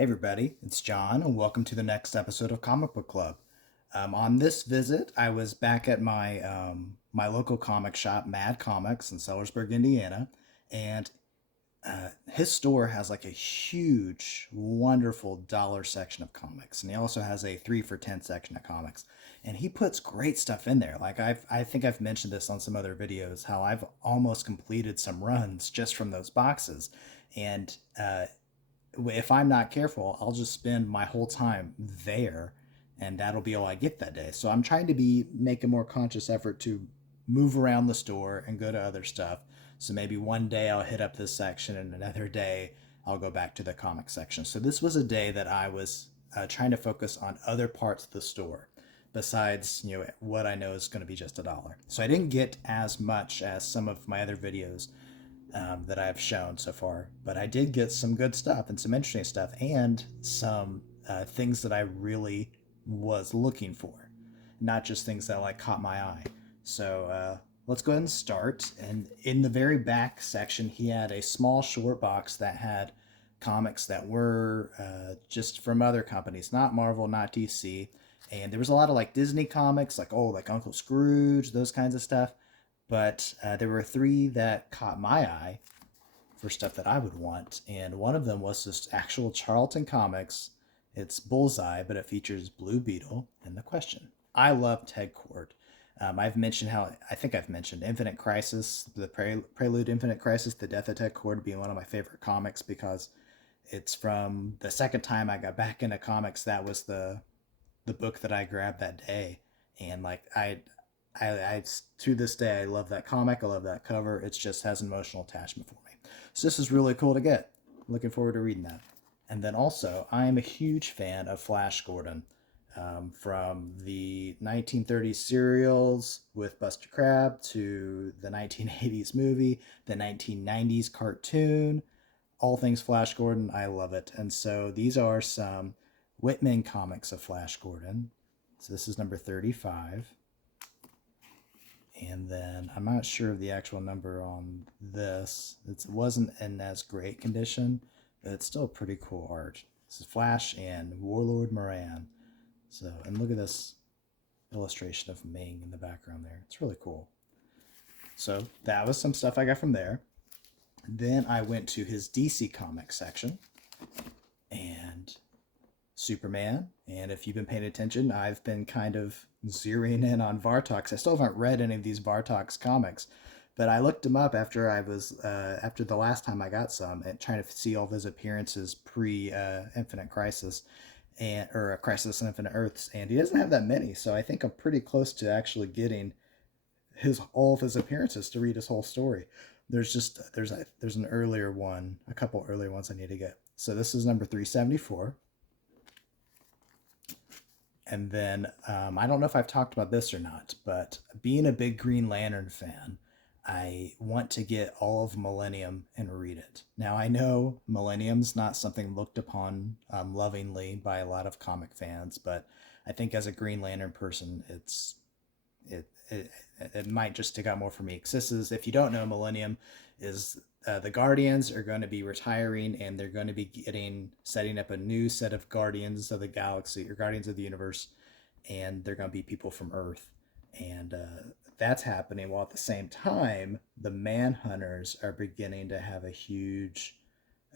Hey everybody, it's John, and welcome to the next episode of Comic Book Club. On this visit, I was back at my local comic shop, Mad Comics, in Sellersburg, Indiana, and his store has like a huge, wonderful dollar section of comics, and he also has a 3 for 10 section of comics. And he puts great stuff in there. Like I think I've mentioned this on some other videos, how I've almost completed some runs just from those boxes, and if I'm not careful, I'll just spend my whole time there and that'll be all I get that day. So I'm trying to make a more conscious effort to move around the store and go to other stuff. So maybe one day I'll hit up this section and another day I'll go back to the comic section. So this was a day that I was trying to focus on other parts of the store besides, what I know is going to be just $1. So I didn't get as much as some of my other videos that I've shown so far. But I did get some good stuff and some interesting stuff and some things that I really was looking for, not just things that like caught my eye. So let's go ahead and start. And in the very back section, he had a small short box that had comics that were just from other companies, not Marvel, not DC. And there was a lot of like Disney comics, like Uncle Scrooge, those kinds of stuff. But there were three that caught my eye for stuff that I would want, and one of them was this actual Charlton Comics. It's Bullseye, but it features Blue Beetle and the Question. I love Ted Kord. I've mentioned how I think I've mentioned Infinite Crisis, the Prelude Infinite Crisis, the Death of Ted Kord being one of my favorite comics because it's from the second time I got back into comics. That was the book that I grabbed that day, and like I to this day I love that comic. I love that cover. It just has an emotional attachment for me. So this is really cool to get. Looking forward to reading that. And then also, I am a huge fan of Flash Gordon, from the 1930s serials with Buster Crabbe to the 1980s movie, the 1990s cartoon. All things Flash Gordon, I love it. And so these are some Whitman comics of Flash Gordon. So this is number 35. And then I'm not sure of the actual number on this. It wasn't in as great condition, but it's still pretty cool art. This is Flash and Warlord Moran. So, and look at this illustration of Ming in the background there. It's really cool. So that was some stuff I got from there. Then I went to his DC Comics section and Superman. And if you've been paying attention, I've been kind of zeroing in on Vartox. I still haven't read any of these Vartox comics, but I looked him up after I was after the last time I got some and trying to see all of his appearances pre Infinite Crisis and or Crisis on Infinite Earths, and he doesn't have that many. So I think I'm pretty close to actually getting his all of his appearances to read his whole story. There's an earlier one, a couple earlier ones I need to get. So this is number 374. And then I don't know if I've talked about this or not, but being a big Green Lantern fan, I want to get all of Millennium and read it. Now I know Millennium's not something looked upon lovingly by a lot of comic fans, but I think as a Green Lantern person, it it, it might just stick out more for me. Because this is, if you don't know, Millennium is the Guardians are going to be retiring, and they're going to be setting up a new set of Guardians of the Galaxy or Guardians of the Universe, and they're going to be people from Earth, and that's happening while at the same time the Manhunters are beginning to have a huge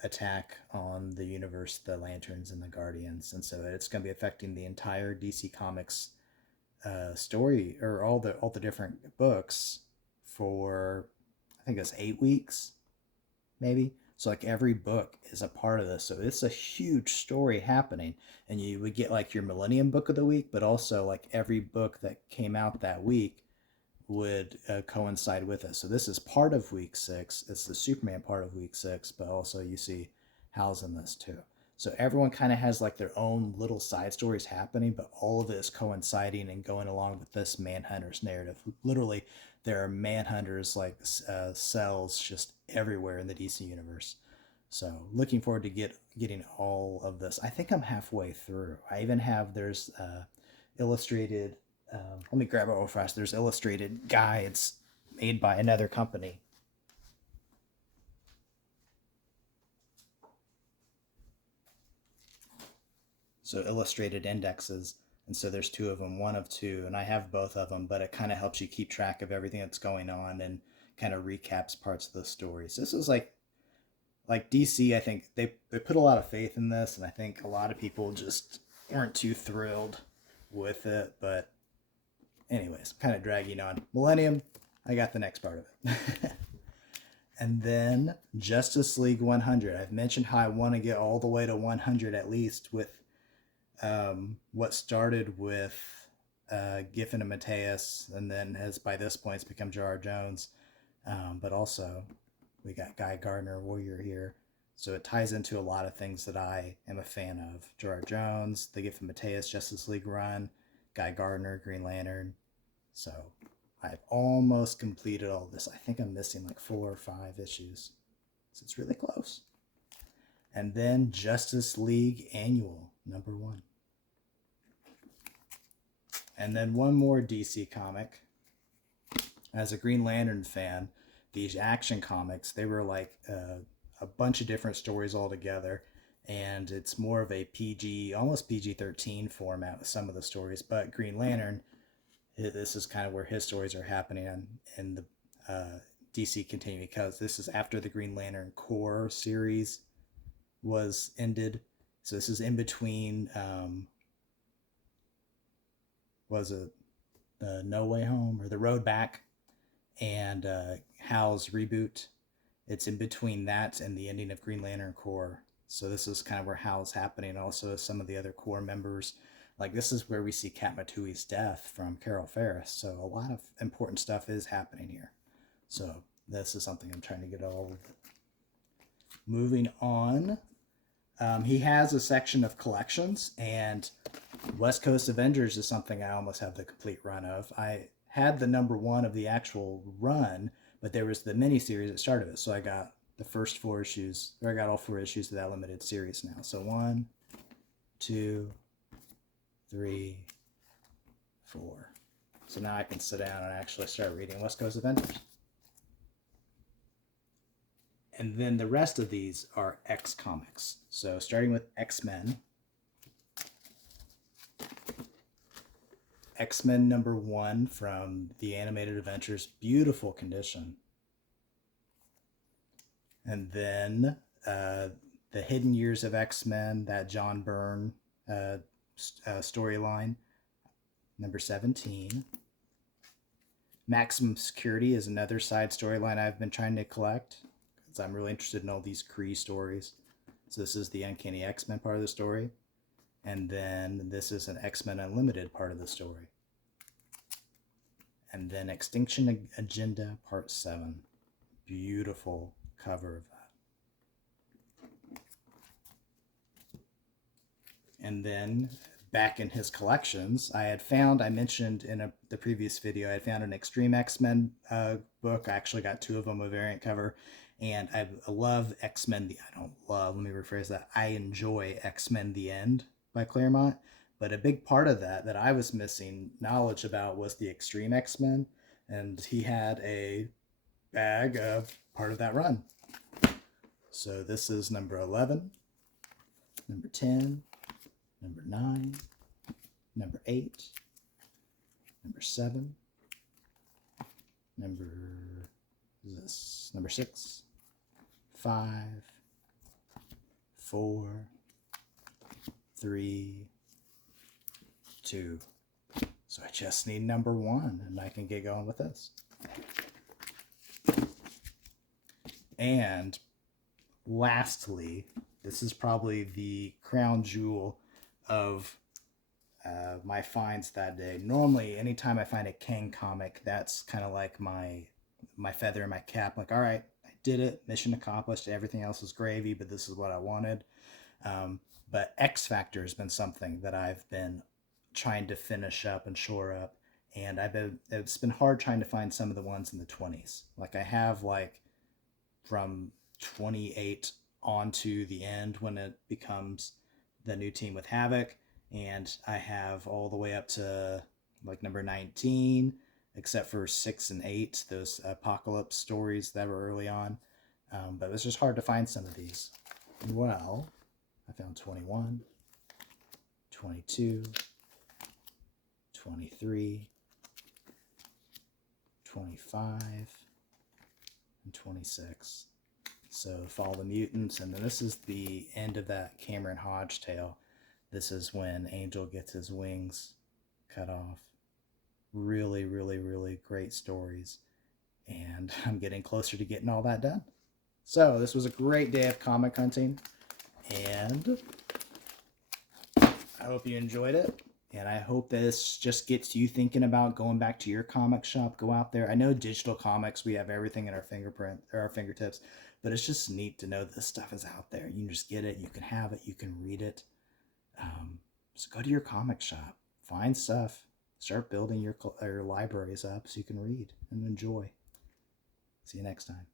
attack on the universe, the Lanterns and the Guardians, and so it's going to be affecting the entire DC Comics story or all the different books for I think it's 8 weeks maybe. So like every book is a part of this. So it's a huge story happening, and you would get like your Millennium Book of the Week, but also like every book that came out that week would coincide with it. So this is part of week 6. It's the Superman part of week 6, but also you see Hal's in this too. So everyone kind of has like their own little side stories happening, but all of it is coinciding and going along with this Manhunters narrative. Literally, there are Manhunters like cells just everywhere in the DC universe. So looking forward to getting all of this. I think I'm halfway through. I even have there's illustrated. Let me grab it real fast. There's illustrated guides made by another company. so illustrated indexes. And so there's two of them, one of two, and I have both of them, but it kind of helps you keep track of everything that's going on and kind of recaps parts of the story. So this is like DC, I think they put a lot of faith in this, and I think a lot of people just weren't too thrilled with it. But anyways, kind of dragging on. Millennium, I got the next part of it. And then Justice League 100. I've mentioned how I want to get all the way to 100 at least with what started with Giffen and Mateus, and then has by this point it's become J.R. Jones. But also, we got Guy Gardner, Warrior here. So it ties into a lot of things that I am a fan of. J.R. Jones, the Giffen Mateus Justice League run, Guy Gardner, Green Lantern. So I've almost completed all this. I think I'm missing like 4 or 5 issues. So it's really close. And then Justice League Annual, #1. And then one more DC comic. As a Green Lantern fan, these Action Comics, they were like a bunch of different stories all together. And it's more of a PG, almost PG-13 format with some of the stories. But Green Lantern, this is kind of where his stories are happening in the DC continuing, because this is after the Green Lantern Corps series was ended. So this is in between, was it the No Way Home or the Road Back and Hal's reboot? It's in between that and the ending of Green Lantern Corps. So this is kind of where Hal's happening. Also, some of the other Corps members. Like, this is where we see Kat Matui's death from Carol Ferris. So a lot of important stuff is happening here. So this is something I'm trying to get all of it. Moving on. He has a section of collections, and West Coast Avengers is something I almost have the complete run of. I had the #1 of the actual run, but there was the miniseries that started it. So I got the first 4 issues, or I got all 4 issues of that limited series now. So 1, 2, 3, 4. So now I can sit down and actually start reading West Coast Avengers. And then the rest of these are X comics. So starting with X-Men. X-Men #1 from the Animated Adventures. Beautiful condition. And then the Hidden Years of X-Men, that John Byrne storyline, #17. Maximum Security is another side storyline I've been trying to collect, because I'm really interested in all these Kree stories. So this is the Uncanny X-Men part of the story. And then this is an X-Men Unlimited part of the story. And then Extinction Agenda Part 7. Beautiful cover of that. And then back in his collections, I mentioned in the previous video, I had found an Extreme X-Men book. I actually got 2 of them, a variant cover. And I love X-Men, let me rephrase that. I enjoy X-Men The End by Claremont. But a big part of that I was missing knowledge about was the Extreme X-Men. And he had a bag of part of that run. So this is #11, #10, #9, #8, #7, #6, 5, 4, 3, 2. So I just need #1 and I can get going with this. And lastly, this is probably the crown jewel of my finds that day. Normally, anytime I find a Kang comic, that's kind of like my feather in my cap. Like, all right, I did it, mission accomplished, everything else is gravy, but this is what I wanted. But X Factor has been something that I've been trying to finish up and shore up, and it's been hard trying to find some of the ones in the 20s. Like, I have like from 28 on to the end when it becomes the new team with Havoc, and I have all the way up to like #19, except for 6 and 8, those Apocalypse stories that were early on. But it was just hard to find some of these. Well, I found 21, 22, 23, 25, and 26. So Fall the Mutants, and then this is the end of that Cameron Hodge tale. This is when Angel gets his wings cut off. Really, really, really great stories. And I'm getting closer to getting all that done. So this was a great day of comic hunting, and I hope you enjoyed it. And I hope this just gets you thinking about going back to your comic shop. Go out there. I know digital comics, we have everything in our fingertips, but it's just neat to know this stuff is out there. You can just get it, you can have it, you can read it. So go to your comic shop, find stuff, start building your libraries up so you can read and enjoy. See you next time.